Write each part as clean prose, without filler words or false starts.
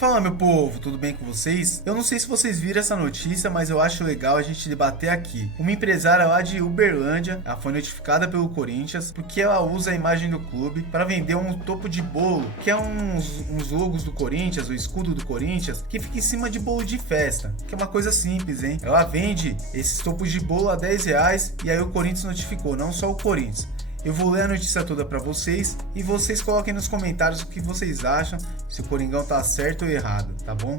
Fala, meu povo, tudo bem com vocês? Eu não sei se vocês viram essa notícia, mas eu acho legal a gente debater aqui. Uma empresária lá de Uberlândia, ela foi notificada pelo Corinthians porque ela usa a imagem do clube para vender um topo de bolo, que é uns logos do Corinthians, o escudo do Corinthians, que fica em cima de bolo de festa, que é uma coisa simples, hein? Ela vende esses topos de bolo a R$10 e aí o Corinthians notificou, não só o Corinthians. Eu vou ler a notícia toda pra vocês e vocês coloquem nos comentários o que vocês acham, se o Coringão tá certo ou errado, tá bom?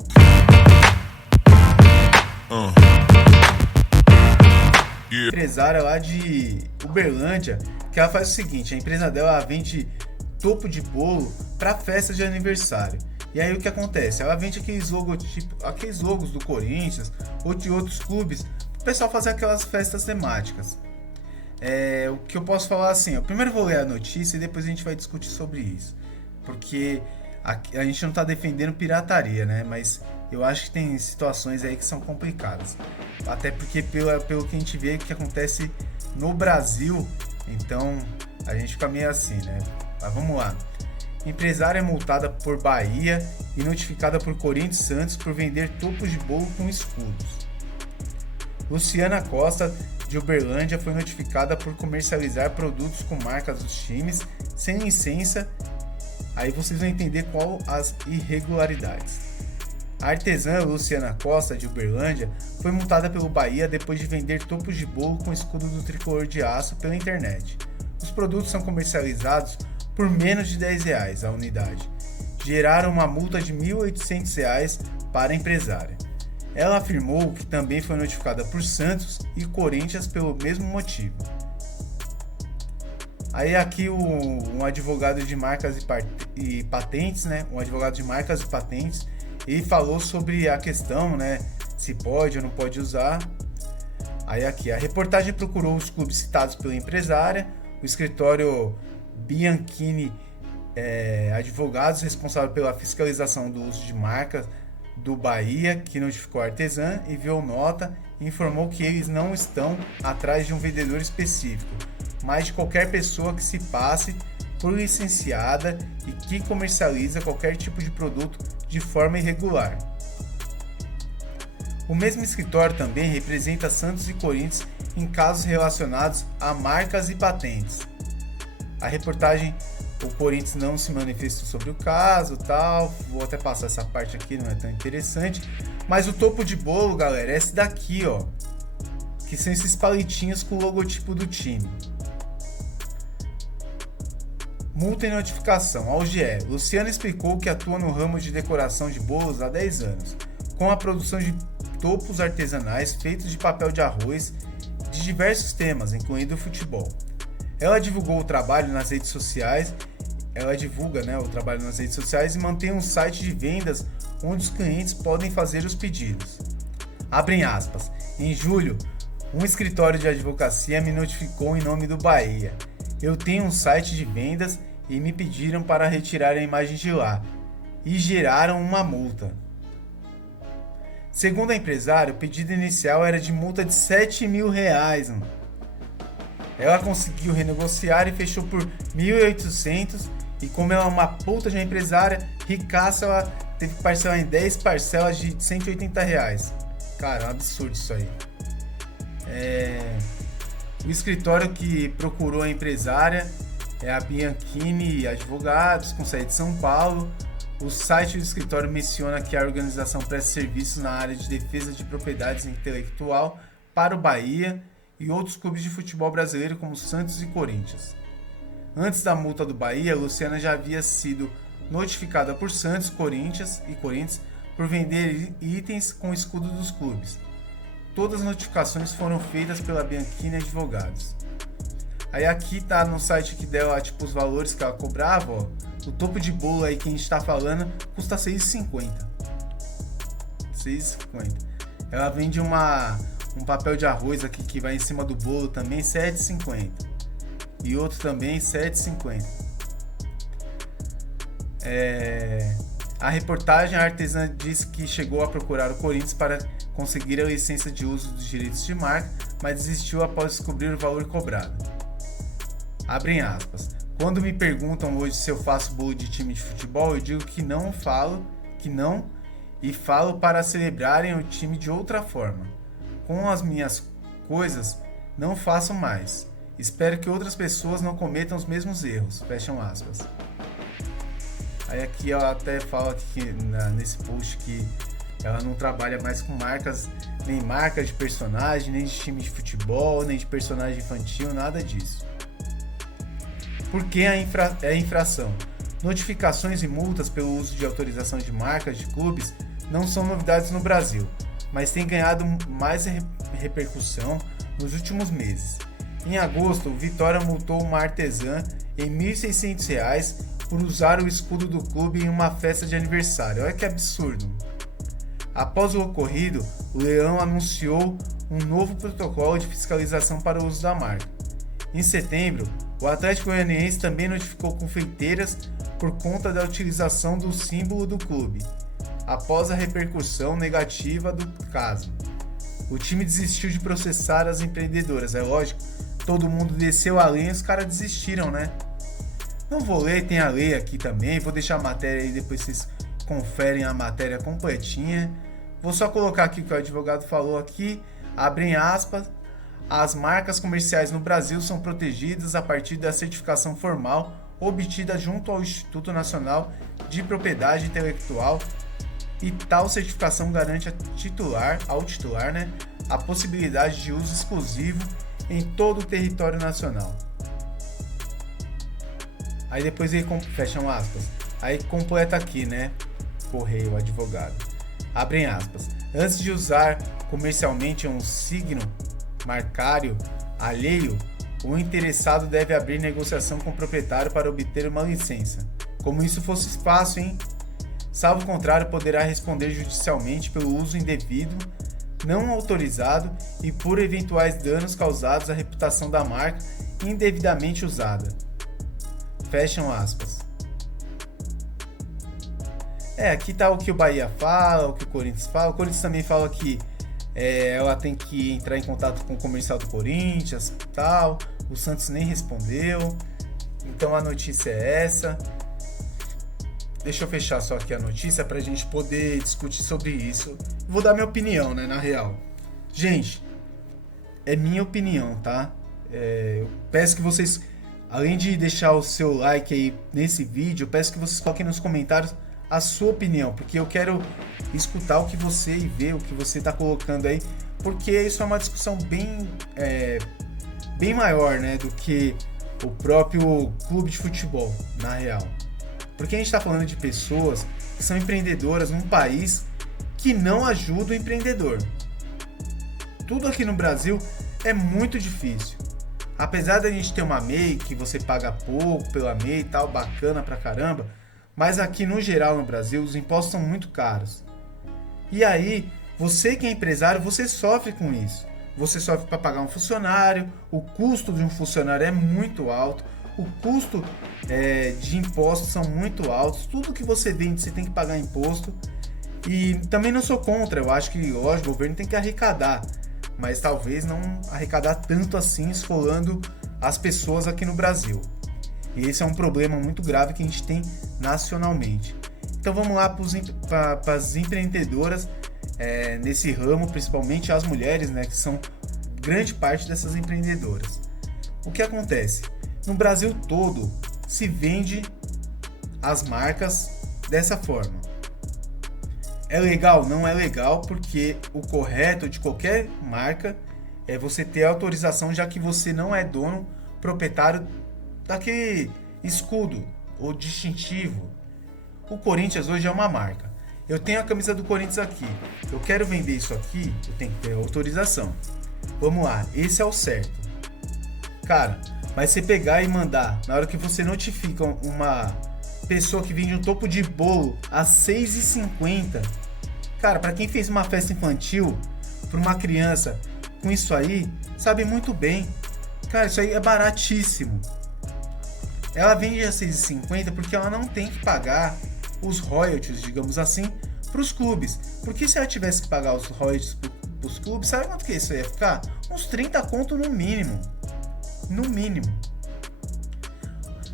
Empresária lá de Uberlândia, que ela faz o seguinte, a empresa dela vende topo de bolo pra festa de aniversário. E aí o que acontece? Ela vende aqueles logos do Corinthians ou de outros clubes, pro pessoal fazer aquelas festas temáticas. O que eu posso falar assim, eu primeiro vou ler a notícia e depois a gente vai discutir sobre isso, porque a gente não tá defendendo pirataria, né, mas eu acho que tem situações aí que são complicadas, até porque pelo que a gente vê que acontece no Brasil, então a gente fica meio assim, né, mas vamos lá. Empresária é multada por Bahia e notificada por Corinthians e Santos por vender topos de bolo com escudos. Luciana Costa, de Uberlândia, foi notificada por comercializar produtos com marcas dos times sem licença. Aí vocês vão entender qual as irregularidades. A artesã Luciana Costa, de Uberlândia, foi multada pelo Bahia depois de vender topos de bolo com escudo do tricolor de aço pela internet. Os produtos são comercializados por menos de R$10 a unidade. Geraram uma multa de R$1.800 para a empresária. Ela afirmou que também foi notificada por Santos e Corinthians pelo mesmo motivo. Aí aqui um advogado de marcas e patentes, né? Um advogado de marcas e patentes, ele falou sobre a questão, né? Se pode ou não pode usar. Aí aqui a reportagem procurou os clubes citados pela empresária, o escritório Bianchini Advogados, responsável pela fiscalização do uso de marcas do Bahia, que notificou a artesã, enviou nota e informou que eles não estão atrás de um vendedor específico, mas de qualquer pessoa que se passe por licenciada e que comercializa qualquer tipo de produto de forma irregular. O mesmo escritório também representa Santos e Corinthians em casos relacionados a marcas e patentes. A reportagem, o Corinthians não se manifestou sobre o caso, tal. Vou até passar essa parte aqui, não é tão interessante. Mas o topo de bolo, galera, é esse daqui, ó. Que são esses palitinhos com o logotipo do time. Multa e notificação. Ao GE, Luciana explicou que atua no ramo de decoração de bolos há 10 anos, com a produção de topos artesanais feitos de papel de arroz de diversos temas, incluindo o futebol. Ela divulgou o trabalho nas redes sociais. Ela divulga, o trabalho nas redes sociais e mantém um site de vendas onde os clientes podem fazer os pedidos. Abrem aspas. Em julho, um escritório de advocacia me notificou em nome do Bahia. Eu tenho um site de vendas e me pediram para retirar a imagem de lá e geraram uma multa. Segundo a empresária, o pedido inicial era de multa de R$7.000. Ela conseguiu renegociar e fechou por 1.800 e como ela é uma puta de uma empresária, ricaça, ela teve que parcelar em 10 parcelas de R$180. Cara, é um absurdo isso aí. O escritório que procurou a empresária é a Bianchini Advogados, com sede de São Paulo. O site do escritório menciona que a organização presta serviços na área de defesa de propriedades intelectual para o Bahia e outros clubes de futebol brasileiro como Santos e Corinthians. Antes da multa do Bahia, Luciana já havia sido notificada por Santos, Corinthians por vender itens com o escudo dos clubes. Todas as notificações foram feitas pela Bianchini Advogados. Aí aqui tá no site que dela os valores que ela cobrava, ó. O topo de bolo aí que a gente tá falando custa R$6,50. R$6,50. Ela vende um papel de arroz aqui que vai em cima do bolo também, R$7,50. E outro também, R$7,50. A reportagem, a artesã disse que chegou a procurar o Corinthians para conseguir a licença de uso dos direitos de marca, mas desistiu após descobrir o valor cobrado. Abrem aspas. Quando me perguntam hoje se eu faço bolo de time de futebol, eu digo que não falo, que não e falo para celebrarem o time de outra forma. Com as minhas coisas, não faço mais. Espero que outras pessoas não cometam os mesmos erros. Fecham aspas. Aí aqui ela até fala que nesse post que ela não trabalha mais com marcas, nem marcas de personagem, nem de time de futebol, nem de personagem infantil, nada disso. Por que a infração? Notificações e multas pelo uso de autorização de marcas de clubes não são novidades no Brasil, mas têm ganhado mais repercussão nos últimos meses. Em agosto, o Vitória multou uma artesã em R$ 1.600 por usar o escudo do clube em uma festa de aniversário. Olha que absurdo! Após o ocorrido, o Leão anunciou um novo protocolo de fiscalização para o uso da marca. Em setembro, o Atlético Goianiense também notificou confeiteiras por conta da utilização do símbolo do clube, após a repercussão negativa do caso. O time desistiu de processar as empreendedoras, é lógico, todo mundo desceu a lenha e os caras desistiram, né? Não vou ler, tem a lei aqui também, vou deixar a matéria aí, depois vocês conferem a matéria completinha. Vou só colocar aqui o que o advogado falou aqui, abrem aspas, as marcas comerciais no Brasil são protegidas a partir da certificação formal obtida junto ao Instituto Nacional de Propriedade Intelectual e tal certificação garante ao titular, né, a possibilidade de uso exclusivo em todo o território nacional. Aí depois ele fecham aspas. Aí completa aqui, né? Correio, advogado. Abrem aspas. Antes de usar comercialmente um signo marcário alheio, o interessado deve abrir negociação com o proprietário para obter uma licença. Como isso fosse fácil, hein? Salvo contrário, poderá responder judicialmente pelo uso indevido, não autorizado e por eventuais danos causados à reputação da marca indevidamente usada. Fecham aspas. Aqui tá o que o Bahia fala, o que o Corinthians fala. O Corinthians também fala que ela tem que entrar em contato com o comercial do Corinthians, tal. O Santos nem respondeu. Então a notícia é essa. Deixa eu fechar só aqui a notícia pra gente poder discutir sobre isso. Vou dar minha opinião, né, na real. Gente, é minha opinião, tá? Eu peço que vocês, além de deixar o seu like aí nesse vídeo, eu peço que vocês coloquem nos comentários a sua opinião, porque eu quero escutar o que você e ver o que você está colocando aí, porque isso é uma discussão bem maior, né, do que o próprio clube de futebol, na real. Porque a gente está falando de pessoas que são empreendedoras num país que não ajuda o empreendedor. Tudo aqui no Brasil é muito difícil. Apesar da gente ter uma MEI, que você paga pouco pela MEI e tal, bacana pra caramba, mas aqui no geral no Brasil os impostos são muito caros. E aí, você que é empresário, você sofre com isso. Você sofre para pagar um funcionário, o custo de um funcionário é muito alto, o custo de impostos são muito altos, tudo que você vende você tem que pagar imposto. E também não sou contra, eu acho que lógico, o governo tem que arrecadar, mas talvez não arrecadar tanto assim, esfolando as pessoas aqui no Brasil. E esse é um problema muito grave que a gente tem nacionalmente. Então vamos lá para as empreendedoras nesse ramo, principalmente as mulheres, né, que são grande parte dessas empreendedoras. O que acontece? No Brasil todo se vende as marcas dessa forma. É legal? Não é legal, porque o correto de qualquer marca é você ter autorização, já que você não é dono, proprietário daquele escudo ou distintivo. O Corinthians hoje é uma marca. Eu tenho a camisa do Corinthians aqui. Eu quero vender isso aqui, eu tenho que ter autorização. Vamos lá, esse é o certo. Cara, mas você pegar e mandar, na hora que você notifica uma pessoa que vende um topo de bolo a R$ 6,50, cara, pra quem fez uma festa infantil, pra uma criança, com isso aí, sabe muito bem. Cara, isso aí é baratíssimo. Ela vende a R$ 6,50 porque ela não tem que pagar os royalties, digamos assim, pros clubes. Porque se ela tivesse que pagar os royalties pros clubes, sabe quanto que isso ia ficar? Uns 30 conto no mínimo. No mínimo.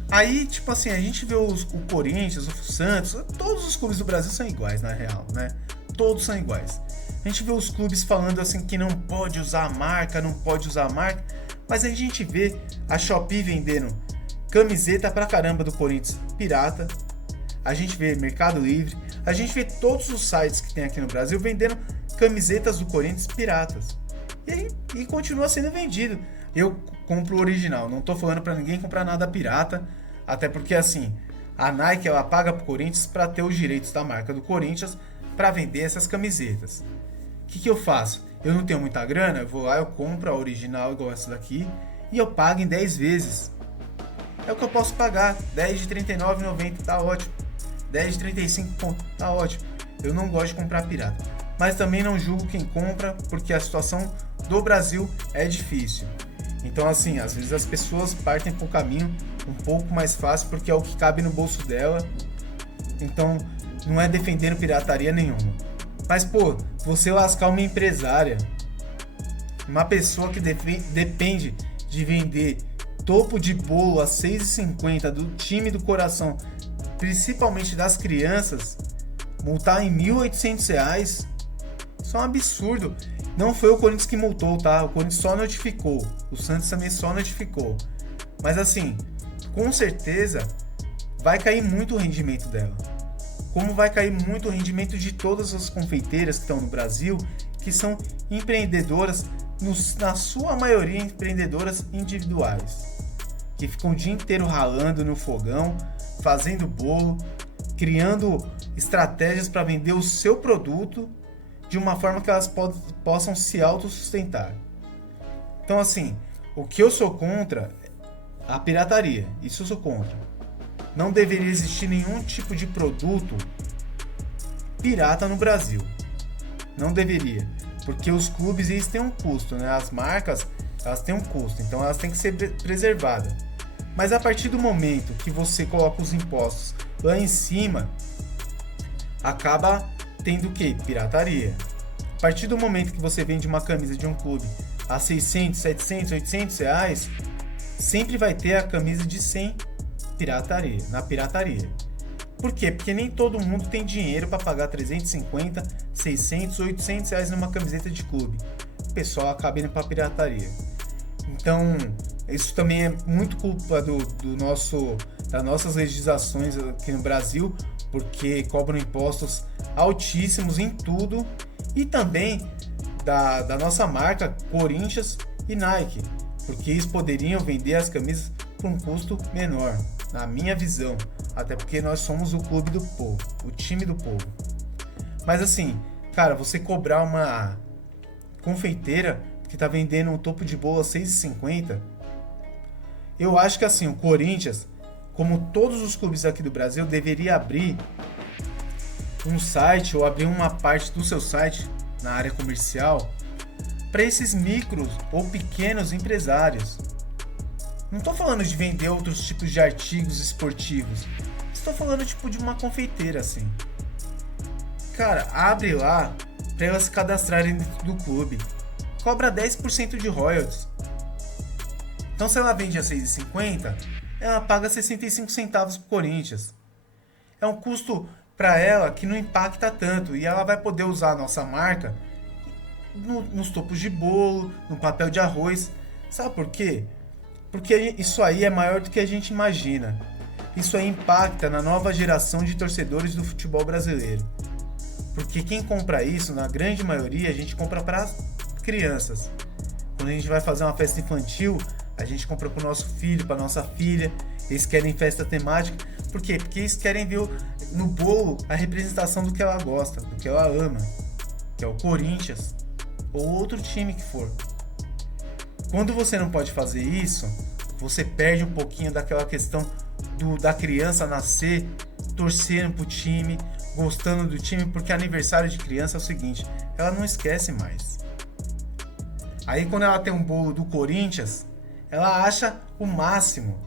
Aí, tipo assim, a gente vê o Corinthians, o Santos, todos os clubes do Brasil são iguais, na real, né? Todos são iguais. A gente vê os clubes falando assim que não pode usar a marca, não pode usar a marca, mas a gente vê a Shopee vendendo camiseta pra caramba do Corinthians pirata, a gente vê Mercado Livre, a gente vê todos os sites que tem aqui no Brasil vendendo camisetas do Corinthians piratas. E continua sendo vendido. Eu compro o original, não tô falando pra ninguém comprar nada pirata, até porque assim, a Nike ela paga pro Corinthians para ter os direitos da marca do Corinthians para vender essas camisetas. O que eu faço? Eu não tenho muita grana, eu vou lá, eu compro a original igual essa daqui e eu pago em 10 vezes. É o que eu posso pagar, 10 de R$ 39,90 tá ótimo, 10 de 35 tá ótimo. Eu não gosto de comprar pirata, mas também não julgo quem compra, porque a situação do Brasil é difícil. Então assim, às vezes as pessoas partem por um caminho um pouco mais fácil porque é o que cabe no bolso dela. Então não é defendendo pirataria nenhuma. Mas pô, você lascar uma empresária, uma pessoa que depende de vender topo de bolo a R$ 6,50 do time do coração, principalmente das crianças, multar em R$ 1.800, isso é um absurdo. Não foi o Corinthians que multou, tá? O Corinthians só notificou. O Santos também só notificou. Mas assim, com certeza vai cair muito o rendimento dela. Como vai cair muito o rendimento de todas as confeiteiras que estão no Brasil, que são empreendedoras, na sua maioria empreendedoras individuais, que ficam o dia inteiro ralando no fogão, fazendo bolo, criando estratégias para vender o seu produto de uma forma que elas possam se autossustentar. Então assim, o que eu sou contra é a pirataria, isso eu sou contra. Não deveria existir nenhum tipo de produto pirata no Brasil. Não deveria, porque os clubes eles têm um custo, né? As marcas elas têm um custo, então elas têm que ser preservadas. Mas a partir do momento que você coloca os impostos lá em cima, acaba tendo o que? Pirataria. A partir do momento que você vende uma camisa de um clube a 600, 700, 800 reais, sempre vai ter a camisa de 100 na pirataria. Por quê? Porque nem todo mundo tem dinheiro para pagar 350, 600, 800 reais numa camiseta de clube. O pessoal acaba indo para pirataria. Então, isso também é muito culpa das nossas legislações aqui no Brasil, porque cobram impostos altíssimos em tudo, e também da nossa marca Corinthians e Nike, porque eles poderiam vender as camisas por um custo menor, na minha visão, até porque nós somos o clube do povo, o time do povo. Mas assim, cara, você cobrar uma confeiteira que tá vendendo um topo de bolo a R$ 6,50, eu acho que assim, o Corinthians, como todos os clubes aqui do Brasil, deveria abrir um site ou abrir uma parte do seu site na área comercial para esses micros ou pequenos empresários. Não estou falando de vender outros tipos de artigos esportivos, estou falando tipo de uma confeiteira assim. Cara, abre lá para elas se cadastrarem dentro do clube, cobra 10% de royalties. Então se ela vende a R$ 6,50, ela paga 65 centavos pro Corinthians. É um custo para ela que não impacta tanto, e ela vai poder usar a nossa marca nos topos de bolo, no papel de arroz. Sabe por quê? Porque isso aí é maior do que a gente imagina. Isso aí impacta na nova geração de torcedores do futebol brasileiro. Porque quem compra isso, na grande maioria, a gente compra para crianças. Quando a gente vai fazer uma festa infantil, a gente compra para o nosso filho, para nossa filha. Eles querem festa temática. Por quê? Porque eles querem ver no bolo a representação do que ela gosta, do que ela ama, que é o Corinthians ou outro time que for. Quando você não pode fazer isso, você perde um pouquinho daquela questão da criança nascer torcendo pro time, gostando do time, porque aniversário de criança é o seguinte, ela não esquece mais. Aí quando ela tem um bolo do Corinthians, ela acha o máximo.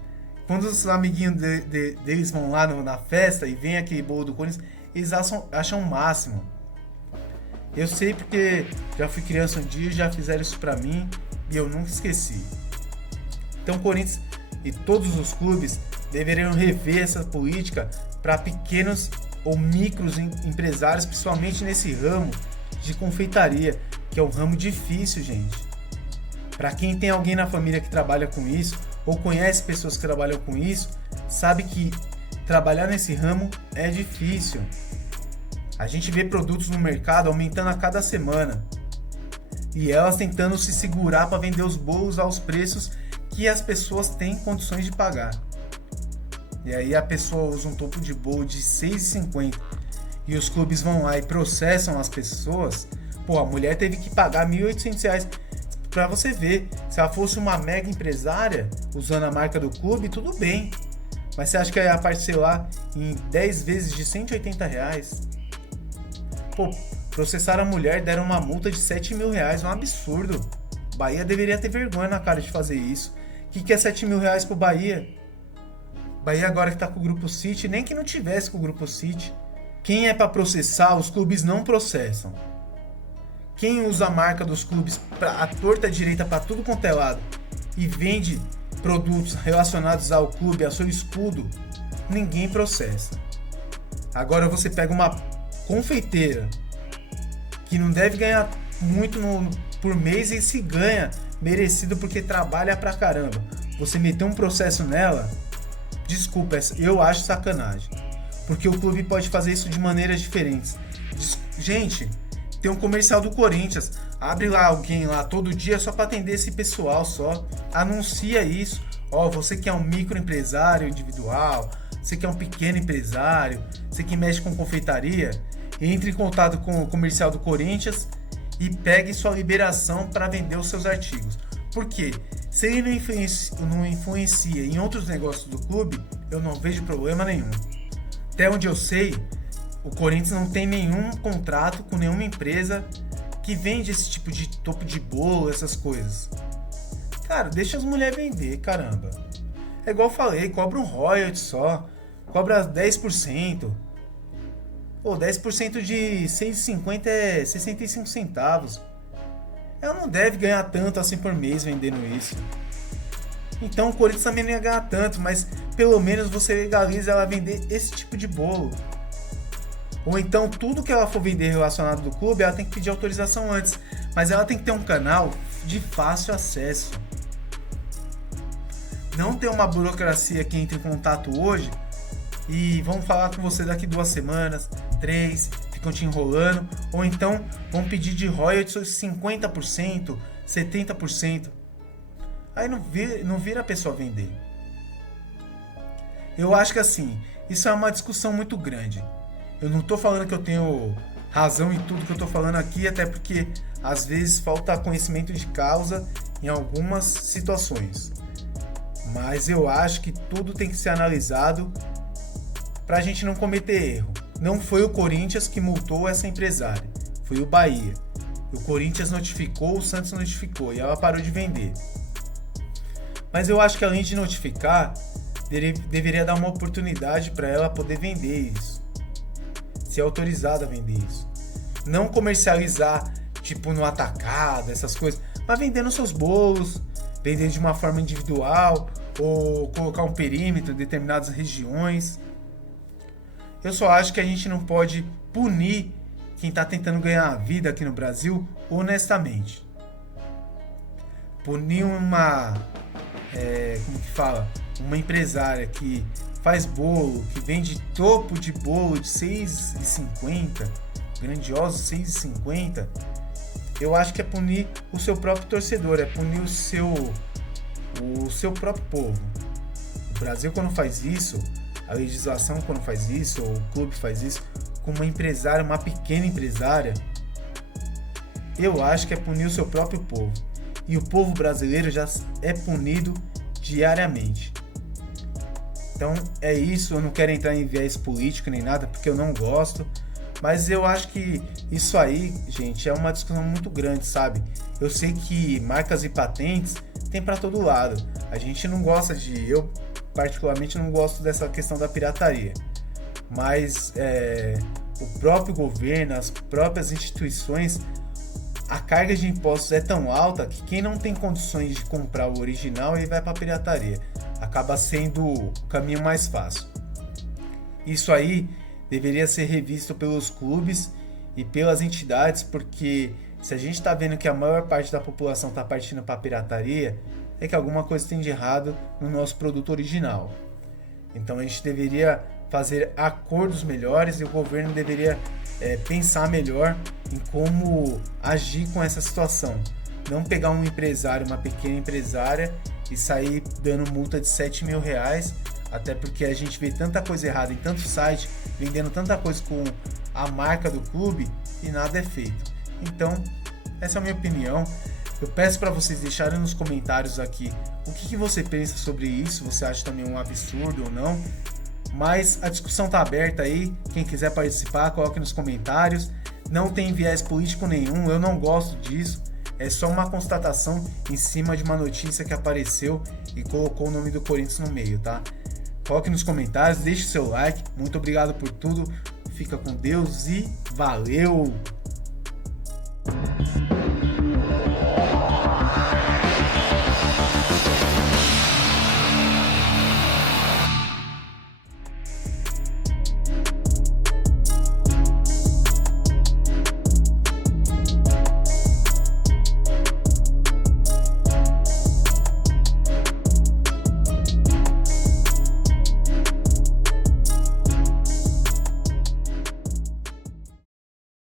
Quando os amiguinhos deles vão lá na festa e vem aquele bolo do Corinthians, eles acham o máximo. Eu sei porque já fui criança um dia, já fizeram isso pra mim e eu nunca esqueci. Então o Corinthians e todos os clubes deveriam rever essa política para pequenos ou micros empresários, principalmente nesse ramo de confeitaria, que é um ramo difícil, gente. Para quem tem alguém na família que trabalha com isso, ou conhece pessoas que trabalham com isso, sabe que trabalhar nesse ramo é difícil. A gente vê produtos no mercado aumentando a cada semana, e elas tentando se segurar para vender os bolos aos preços que as pessoas têm condições de pagar. E aí a pessoa usa um topo de bolo de R$ 6,50 e os clubes vão lá e processam as pessoas. Pô, a mulher teve que pagar R$ 1.800 para você ver. Se ela fosse uma mega empresária usando a marca do clube, tudo bem. Mas você acha que ela ia parcelar em 10 vezes de R$ 180? Pô, processaram a mulher, deram uma multa de R$ 7.000, um absurdo. Bahia deveria ter vergonha na cara de fazer isso. O que é R$ 7.000 pro Bahia? Bahia agora que tá com o Grupo City, nem que não tivesse com o Grupo City. Quem é para processar, os clubes não processam. Quem usa a marca dos clubes a torta direita para tudo quanto é lado e vende produtos relacionados ao clube, ao seu escudo, ninguém processa. Agora você pega uma confeiteira que não deve ganhar muito por mês e se ganha merecido porque trabalha pra caramba. Você meter um processo nela, desculpa, eu acho sacanagem. Porque o clube pode fazer isso de maneiras diferentes. Gente, tem um comercial do Corinthians. Abre lá alguém lá todo dia só para atender esse pessoal só. Anuncia isso. Ó, você que é um microempresário individual, você que é um pequeno empresário, você que mexe com confeitaria, entre em contato com o comercial do Corinthians e pegue sua liberação para vender os seus artigos. Por quê? Se ele não influencia em outros negócios do clube, eu não vejo problema nenhum. Até onde eu sei, o Corinthians não tem nenhum contrato com nenhuma empresa que vende esse tipo de topo de bolo, essas coisas. Cara, deixa as mulheres vender, caramba. É igual eu falei, cobra um royalty só, cobra 10%. Pô, 10% de 6,50 é 65 centavos. Ela não deve ganhar tanto assim por mês vendendo isso. Então o Corinthians também não ia ganhar tanto, mas pelo menos você legaliza ela vender esse tipo de bolo. Ou então tudo que ela for vender relacionado do clube, ela tem que pedir autorização antes. Mas ela tem que ter um canal de fácil acesso. Não ter uma burocracia que entre em contato hoje e vão falar com você daqui 2 semanas, 3, ficam te enrolando. Ou então vão pedir de royalties 50%, 70%. Aí não vira a pessoa vender. Eu acho que assim, isso é uma discussão muito grande. Eu não tô falando que eu tenho razão em tudo que eu tô falando aqui, até porque às vezes falta conhecimento de causa em algumas situações. Mas eu acho que tudo tem que ser analisado pra gente não cometer erro. Não foi o Corinthians que multou essa empresária, foi o Bahia. O Corinthians notificou, o Santos notificou e ela parou de vender. Mas eu acho que além de notificar, deveria dar uma oportunidade para ela poder vender isso. Ser autorizada a vender isso. Não comercializar, tipo no atacado, essas coisas, mas vendendo seus bolos, vender de uma forma individual, ou colocar um perímetro em determinadas regiões. Eu só acho que a gente não pode punir quem está tentando ganhar a vida aqui no Brasil honestamente. Punir uma empresária que faz bolo, que vende topo de bolo de R$6,50, grandioso R$6,50, eu acho que é punir o seu próprio torcedor, é punir o seu próprio povo. O Brasil quando faz isso, a legislação quando faz isso, ou o clube faz isso, com uma empresária, uma pequena empresária, eu acho que é punir o seu próprio povo. E o povo brasileiro já é punido diariamente. Então é isso, eu não quero entrar em viés político nem nada, porque eu não gosto. Mas eu acho que isso aí, gente, é uma discussão muito grande, sabe? Eu sei que marcas e patentes tem para todo lado. A gente não gosta eu particularmente não gosto dessa questão da pirataria. Mas o próprio governo, as próprias instituições, a carga de impostos é tão alta que quem não tem condições de comprar o original, ele vai para a pirataria. A acaba sendo o caminho mais fácil. Isso aí deveria ser revisto pelos clubes e pelas entidades, porque se a gente está vendo que a maior parte da população está partindo para a pirataria, é que alguma coisa tem de errado no nosso produto original. Então a gente deveria fazer acordos melhores e o governo deveria pensar melhor em como agir com essa situação. Não pegar um empresário, uma pequena empresária e sair dando multa de R$7.000, até porque a gente vê tanta coisa errada em tanto site, vendendo tanta coisa com a marca do clube e nada é feito. Então, essa é a minha opinião. Eu peço para vocês deixarem nos comentários aqui o que você pensa sobre isso, você acha também um absurdo ou não. Mas a discussão está aberta aí, quem quiser participar, coloque nos comentários. Não tem viés político nenhum, eu não gosto disso. É só uma constatação em cima de uma notícia que apareceu e colocou o nome do Corinthians no meio, tá? Coloque nos comentários, deixe seu like. Muito obrigado por tudo. Fica com Deus e valeu!